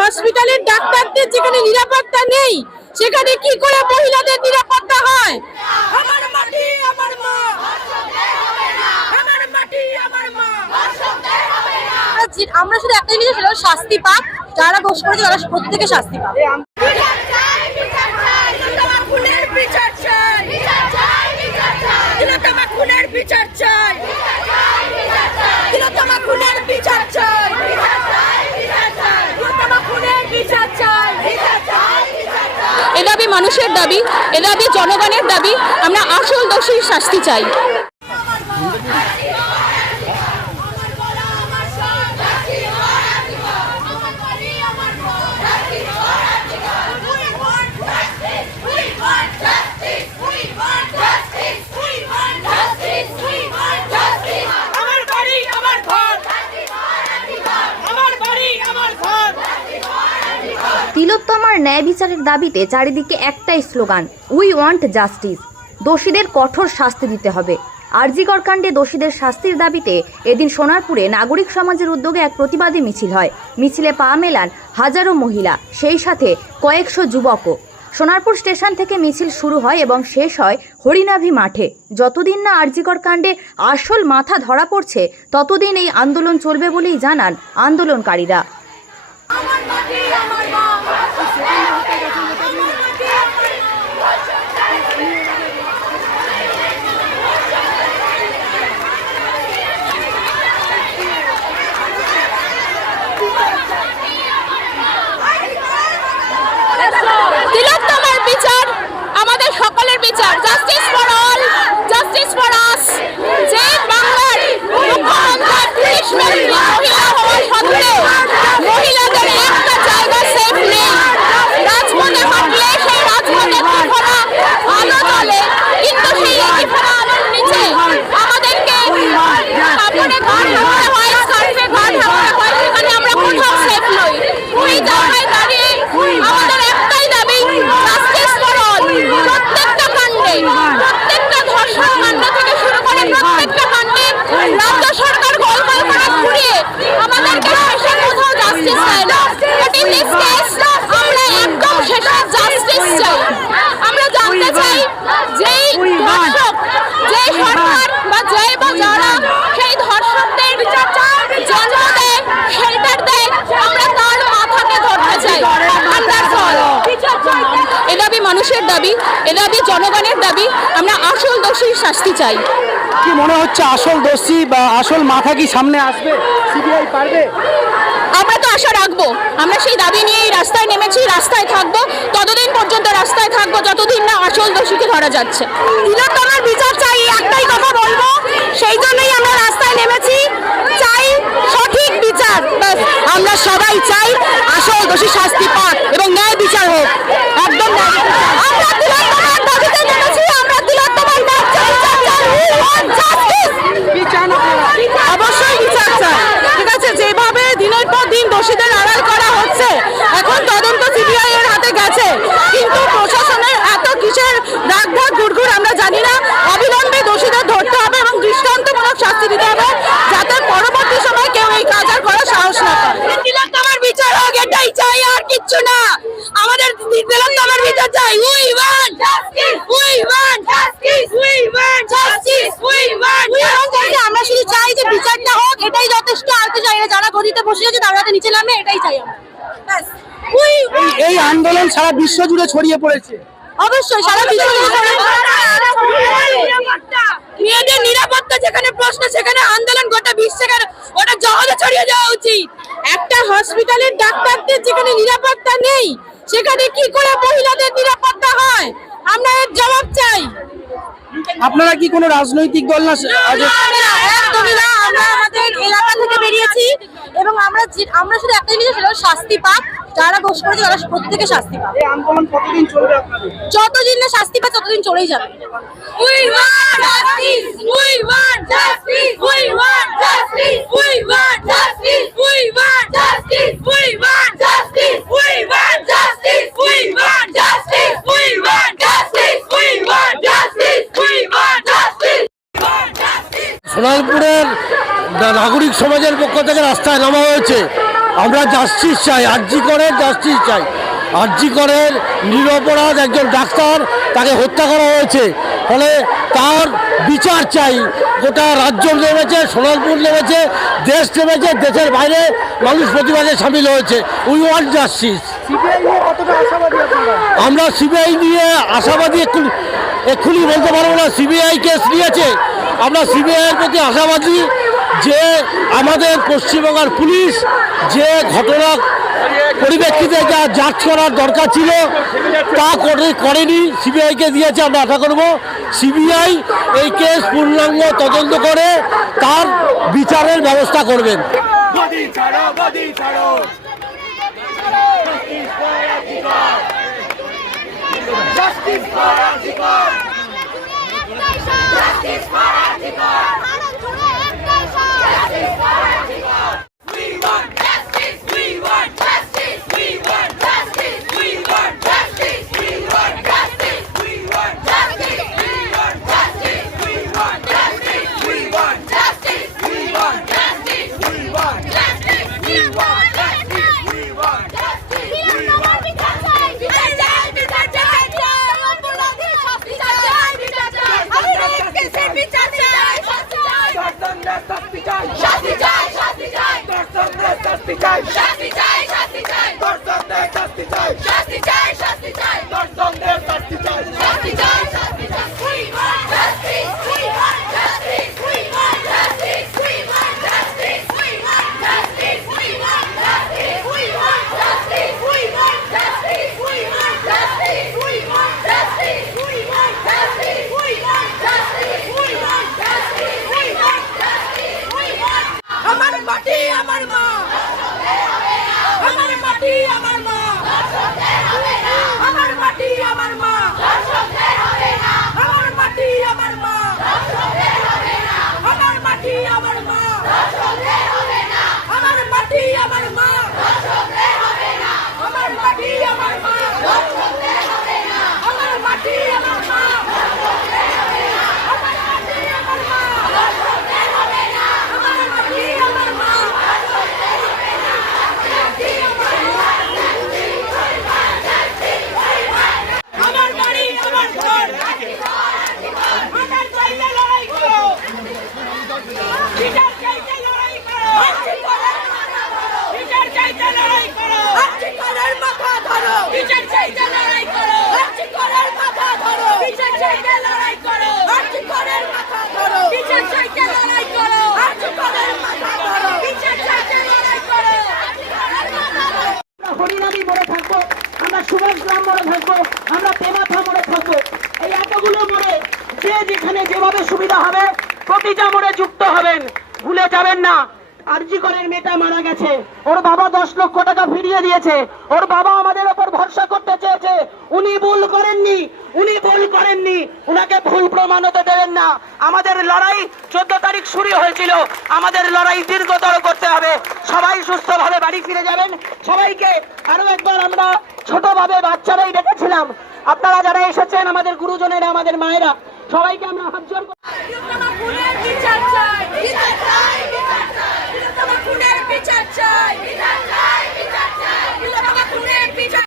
হসপিটালের ডাক্তারদের যেখানে নিরাপত্তা নেই সেখানে কি করে মহিলাদের নিরাপত্তা হয়? আমার মাটি আমার মা, আমার মাটি আমার মা। আমরা শুধু একটা জিনিস, সেটা শাস্তি পাক, যারা দোষ করেছে তারা প্রত্যেকে শাস্তি পাক। এ দাবি মানুষের দাবি, এ দাবি জনগণের দাবি। আমরা আসল দোষীর শাস্তি চাই। তিলোত্তমার ন্যায় বিচারের দাবিতে চারিদিকে একটাই স্লোগান, উই ওয়ান্ট জাস্টিস। দোষীদের কঠোর শাস্তি দিতে হবে। আরজিকর কাণ্ডে দোষীদের শাস্তির দাবিতে এদিন সোনারপুরে নাগরিক সমাজের উদ্যোগে এক প্রতিবাদী মিছিল হয়। মিছিলে পা মেলান হাজারো মহিলা, সেই সাথে কয়েকশো যুবকও। সোনারপুর স্টেশন থেকে মিছিল শুরু হয় এবং শেষ হয় হরিনাভি মাঠে। যতদিন না আরজিকর কাণ্ডে আসল মাথা ধরা পড়ছে ততদিন এই আন্দোলন চলবে বলেই জানান আন্দোলনকারীরা। তিলোত্তমার বিচার আমাদের সকলের বিচার। Justice for all, justice for us. যে বাংলার মুখ্যমন্ত্রী মহিলা হওয়া সত্ত্বেও মহিলাদের একটা জায়গা সেফ নেই। রাজপথে হাঁটলে সেই রাজপথে ফোড়া আলো চলে, কিন্তু সেই একই ফোড়া আলোর নিচে আমাদেরকে কাপড়ে ঘর হাঁটতে হয়, স্কার্ফে ঘর হাঁটতে হয়, সেখানে আমরা কোথাও সেফ নই। ওই জায়গায় দাঁড়িয়ে আমাদের একটাই দাবি, জাস্টিস ফর অল। প্রত্যেকটা কাণ্ডে, প্রত্যেকটা ধর্ষণ কাণ্ড থেকে শুরু করে প্রত্যেকটা কাণ্ডে রাজ্য সরকার গোলমাল করে ঘুরিয়ে আমাদেরকে শেষে কোথাও জাস্টিস দেয় না। বাট ইন দিস কেস আমরা একদম শেষে জাস্টিস চাই। আমরা জানতে চাই যেই ধর্ষক, যেই সরকার বা যেই বা যারা সেই ধর্ষকদের জন্ম দেয়, শেল্টার দেয়, আমরা তার মাথাকে ধরতে চাই। এ দাবি মানুষের দাবি, এ দাবি জনগণের দাবি। আমরা আসল দোষীর শাস্তি চাই। কি মনে হচ্ছে আসল দোষী বা আসল মাথা কি সামনে আসবে? সিবিআই পারবে? আমরা তো আশা রাখবো। আমরা সেই দাবি নিয়েই রাস্তায় নেমেছি, রাস্তায় থাকবো। ততদিন পর্যন্ত রাস্তায় থাকবো যতদিন না আসল দোষীকে ধরা যাচ্ছে। তিলোত্তমার বিচার চাই, একটাই কথা বলবো, সেই জন্যই আমরা রাস্তায় নেমেছি। চাই সঠিক বিচার। আমরা সবাই চাই আসল দোষী শাস্তি পাক এবং ন্যায় বিচার হোক। একদম আমরা তিলোত্তমার দাবিতে নেমেছি। আমরা তিলোত্তমার বিচার চাই। অবশ্যই বিচার চাই। ঠিক আছে, যেভাবে দিনের পর দিন দোষীদের আড়াল করা হচ্ছে, এখন তদন্ত সিবিআই এর হাতে গেছে, কিন্তু প্রশাসনের এত কিসের রাগঢাক ঘুরঘুর আমরা জানি না। অবিলম্বে দোষীদের ধরতে হবে এবং দৃষ্টান্তমূলক শাস্তি দিতে হবে, যাতে পরবর্তী সময় কেউ এই কাজ আর করার সাহস না করে। তিলোত্তমার বিচার হোক, এটাই চাই, আর কিচ্ছু না। আমাদের তিলোত্তমার বিচার চাই। We want justice, we want justice, we want justice, we want justice. আমরা শুধু চাই যে বিচারটা হোক, এটাই যথেষ্ট। আর কিছু চাই না। যারা গদিতে বসে আছে তারা যাতে নিচে নামে, এটাই চাই আমরা। ব্যাস। এই আন্দোলন সারা বিশ্ব জুড়ে ছড়িয়ে পড়েছে। অবশ্যই সারা বিশ্ব জুড়ে মেয়েদের নিরাপত্তা যেখানে প্রশ্ন, সেখানে আন্দোলন গোটা বিশ্বে, ওটা জগতে ছড়িয়ে যাওয়া উচিত। একটা হসপিটালের ডাক্তারদের যেখানে নিরাপত্তা নেই সেখানে কি করে মহিলাদের নিরাপত্তা হয়? আমরা এর জবাব চাই। আপনারা কি কোনো রাজনৈতিক দল না? একদমই না। আমরা আমাদের এলাকা থেকে বেরিয়েছি এবং আমরা শুধু একটা জিনিস, সেটা শাস্তি পাক। যারা দোষ করেছে তারা প্রত্যেকে শাস্তি পাক। এই আন্দোলন কতদিন চলবে আপনাদের? যতদিন না শাস্তি পায় ততদিন চলেই যাবে। We want justice, we want justice, we want justice, we want justice, we want justice, we want justice, we want justice, we want justice, we want justice, we want justice, we want justice. সোনারপুরের নাগরিক সমাজের পক্ষ থেকে রাস্তায় নামা হয়েছে আমরা justice চাই, আরজি করের জাস্টিস চাই। আরজি করের নিরপরাধ একজন ডাক্তার, তাকে হত্যা করা হয়েছে, ফলে তার বিচার চাই। গোটা রাজ্য নেমেছে, সোনারপুর নেমেছে, দেশ নেমেছে, দেশের বাইরে মানুষ প্রতিবাদে সামিল হয়েছে। We want justice. সিবিআই নিয়ে কতটা আশাবাদী আপনারা? আমরা সিবিআই নিয়ে আশাবাদী, এক্ষুনি বলতে পারবো না। সিবিআই কেস নিয়েছে, আমরা সিবিআইয়ের প্রতি আশাবাদী যে আমাদের পশ্চিমবঙ্গের পুলিশ যে ঘটনা পরিপ্রেক্ষিতে যা যাচ করার দরকার ছিল তা করেনি, সিবিআইকে দিয়েছে। আমরা আশা করব সিবিআই এই কেস পূর্ণাঙ্গ তদন্ত করে তার বিচারের ব্যবস্থা করবেন। আমার মাটি আমার মা, আমার মাটি আমার মা, আমার মাটি আমার মা, আমার মাটি আমার মা, আমার মাটি আমার মা, আমার মাটি আমার মা, আমার মাটি আমার মা, আমার মাটি আমার মা, আমার বাড়ি আমার ঘর, আমার চাইতে লড়াই করো, বিচার চাইতে লড়াই করো, বিচার চাইতে লড়াই করো, করার মাথা ধরো, বিচার চাইতে লড়াই করো, করার মাথা ধরো, বিচার চাইতে লড়াই করো, করার মাথা ধরো, বিচার চাইতে লড়াই করো, করার মাথা ধরো, বিচার চাইতে লড়াই করো। হরিনাদি মোড়ে থাকবো, আমরা সুভাষগ্রাম মোড়ে থাকবো, আমরা পেমাথা মোড়ে থাকবো। এই এতগুলো মোড়ে যে যেখানে যেভাবে সুবিধা হবে প্রতিটা মোড়ে যুক্ত হবেন। ভুলে যাবেন না, আরজি করের মেয়েটা মারা গেছে, ওর বাবা 10 লক্ষ টাকা ফিরিয়ে দিয়েছে। ওর বাবা আমাদের ওপর ভরসা করতে চেয়েছে, উনি ভুল করেননি, উনি ভুল করেননি, উনাকে ভুল প্রমাণ হতে দেবেন না। আমাদের লড়াই 14 তারিখ শুরু হয়েছিল, আমাদের লড়াই দীর্ঘতর করতে হবে। সবাই সুস্থভাবে বাড়ি ফিরে যাবেন। সবাইকে আরো একবার আমরা ছোটভাবে বাচ্চারাই ডেকেছিলাম, আপনারা যারা এসেছেন আমাদের গুরুজনেরা, আমাদের মায়েরা, সবাইকে আমরা হাত জোড় করে আমার খুনের বিচার চাই, বিচার চাই, বিচার চাই, আমার খুনের বিচার চাই, বিচার চাই, বিচার চাই,